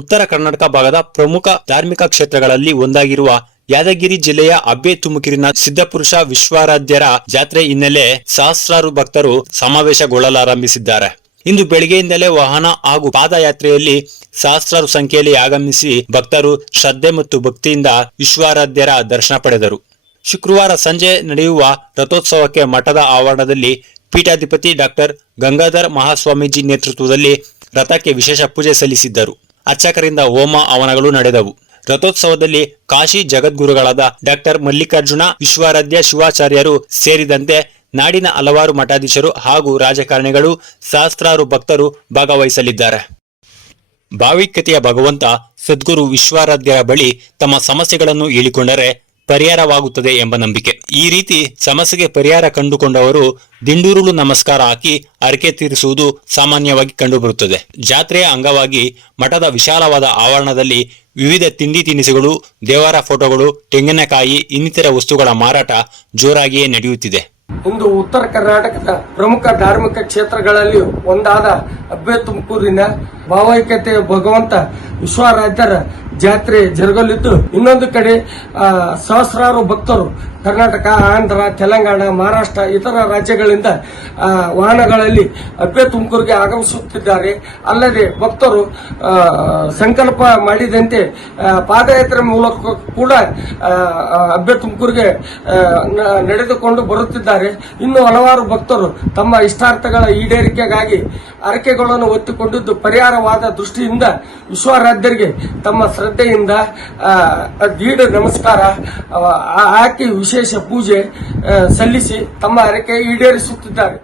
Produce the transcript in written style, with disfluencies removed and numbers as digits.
ಉತ್ತರ ಕರ್ನಾಟಕ ಭಾಗದ ಪ್ರಮುಖ ಧಾರ್ಮಿಕ ಕ್ಷೇತ್ರಗಳಲ್ಲಿ ಒಂದಾಗಿರುವ ಯಾದಗಿರಿ ಜಿಲ್ಲೆಯ ಅಬ್ಬೆ ತುಮಕೂರಿನ ಸಿದ್ಧಪುರುಷ ವಿಶ್ವಾರಾಧ್ಯರ ಜಾತ್ರೆ ಹಿನ್ನೆಲೆ ಸಹಸ್ರಾರು ಭಕ್ತರು ಸಮಾವೇಶಗೊಳ್ಳಲಾರಂಭಿಸಿದ್ದಾರೆ. ಇಂದು ಬೆಳಗ್ಗೆಯಿಂದಲೇ ವಾಹನ ಹಾಗೂ ಪಾದಯಾತ್ರೆಯಲ್ಲಿ ಸಹಸ್ರಾರು ಸಂಖ್ಯೆಯಲ್ಲಿ ಆಗಮಿಸಿ ಭಕ್ತರು ಶ್ರದ್ಧೆ ಮತ್ತು ಭಕ್ತಿಯಿಂದ ವಿಶ್ವಾರಾಧ್ಯರ ದರ್ಶನ ಪಡೆದರು. ಶುಕ್ರವಾರ ಸಂಜೆ ನಡೆಯುವ ರಥೋತ್ಸವಕ್ಕೆ ಮಠದ ಆವರಣದಲ್ಲಿ ಪೀಠಾಧಿಪತಿ ಡಾಕ್ಟರ್ ಗಂಗಾಧರ್ ಮಹಾಸ್ವಾಮೀಜಿ ನೇತೃತ್ವದಲ್ಲಿ ರಥಕ್ಕೆ ವಿಶೇಷ ಪೂಜೆ ಸಲ್ಲಿಸಿದ್ದರು. ಅರ್ಚಕರಿಂದ ಹೋಮ ಹವನಗಳು ನಡೆದವು. ರಥೋತ್ಸವದಲ್ಲಿ ಕಾಶಿ ಜಗದ್ಗುರುಗಳಾದ ಡಾಕ್ಟರ್ ಮಲ್ಲಿಕಾರ್ಜುನ ವಿಶ್ವಾರಾಧ್ಯ ಶಿವಾಚಾರ್ಯರು ಸೇರಿದಂತೆ ನಾಡಿನ ಹಲವಾರು ಮಠಾಧೀಶರು ಹಾಗೂ ರಾಜಕಾರಣಿಗಳು ಸಹಸ್ರಾರು ಭಕ್ತರು ಭಾಗವಹಿಸಲಿದ್ದಾರೆ. ಭಾವಿಕತೆಯ ಭಗವಂತ ಸದ್ಗುರು ವಿಶ್ವಾರಾಧ್ಯರ ಬಳಿ ತಮ್ಮ ಸಮಸ್ಯೆಗಳನ್ನು ಹೇಳಿಕೊಂಡರೆ ಪರಿಹಾರವಾಗುತ್ತದೆ ಎಂಬ ನಂಬಿಕೆ. ಈ ರೀತಿ ಸಮಸ್ಯೆಗೆ ಪರಿಹಾರ ಕಂಡುಕೊಂಡವರು ದಿಂಡೂರುಳು ನಮಸ್ಕಾರ ಹಾಕಿ ಹರಕೆ ತೀರಿಸುವುದು ಸಾಮಾನ್ಯವಾಗಿ ಕಂಡುಬರುತ್ತದೆ. ಜಾತ್ರೆಯ ಅಂಗವಾಗಿ ಮಠದ ವಿಶಾಲವಾದ ಆವರಣದಲ್ಲಿ ವಿವಿಧ ತಿಂಡಿ ತಿನಿಸುಗಳು, ದೇವರ ಫೋಟೋಗಳು, ತೆಂಗಿನಕಾಯಿ ಇನ್ನಿತರ ವಸ್ತುಗಳ ಮಾರಾಟ ಜೋರಾಗಿಯೇ ನಡೆಯುತ್ತಿದೆ. ಇಂದು ಉತ್ತರ ಕರ್ನಾಟಕದ ಪ್ರಮುಖ ಧಾರ್ಮಿಕ ಕ್ಷೇತ್ರಗಳಲ್ಲಿ ಒಂದಾದ ಅಬ್ಬೆ ತುಮಕೂರಿನ ಭಾವೈಕ್ಯತೆಯ ಭಗವಂತ ವಿಶ್ವಾರಾಧ್ಯರ ಜಾತ್ರೆ ಜರುಗಲಿದ್ದು, ಇನ್ನೊಂದು ಕಡೆ ಸಹಸ್ರಾರು ಭಕ್ತರು ಕರ್ನಾಟಕ, ಆಂಧ್ರ, ತೆಲಂಗಾಣ, ಮಹಾರಾಷ್ಟ್ರ ಇತರ ರಾಜ್ಯಗಳಿಂದ ವಾಹನಗಳಲ್ಲಿ ಅಬ್ಬೆ ತುಮಕೂರಿಗೆ ಆಗಮಿಸುತ್ತಿದ್ದಾರೆ. ಅಲ್ಲದೆ ಭಕ್ತರು ಸಂಕಲ್ಪ ಮಾಡಿದಂತೆ ಪಾದಯಾತ್ರೆ ಮೂಲಕ ಕೂಡ ಅಬ್ಬೆ ತುಮಕೂರಿಗೆ ನಡೆದುಕೊಂಡು ಬರುತ್ತಿದ್ದಾರೆ. ಇನ್ನು ಹಲವಾರು ಭಕ್ತರು ತಮ್ಮ ಇಷ್ಟಾರ್ಥಗಳ ಈಡೇರಿಕೆಗಾಗಿ ಹರಕೆಗಳನ್ನು ಒತ್ತಿಕೊಂಡಿದ್ದು, ಪರಿಹಾರವಾದ ದೃಷ್ಟಿಯಿಂದ ವಿಶ್ವಾರಾಧ್ಯರಿಗೆ ತಮ್ಮ ಶ್ರದ್ಧೆಯಿಂದ ದೀಢ ನಮಸ್ಕಾರ ಹಾಕಿ ವಿಶೇಷ ಪೂಜೆ ಸಲ್ಲಿಸಿ ತಮ್ಮ ಹರಕೆ ಈಡೇರಿಸುತ್ತಿದ್ದಾರೆ.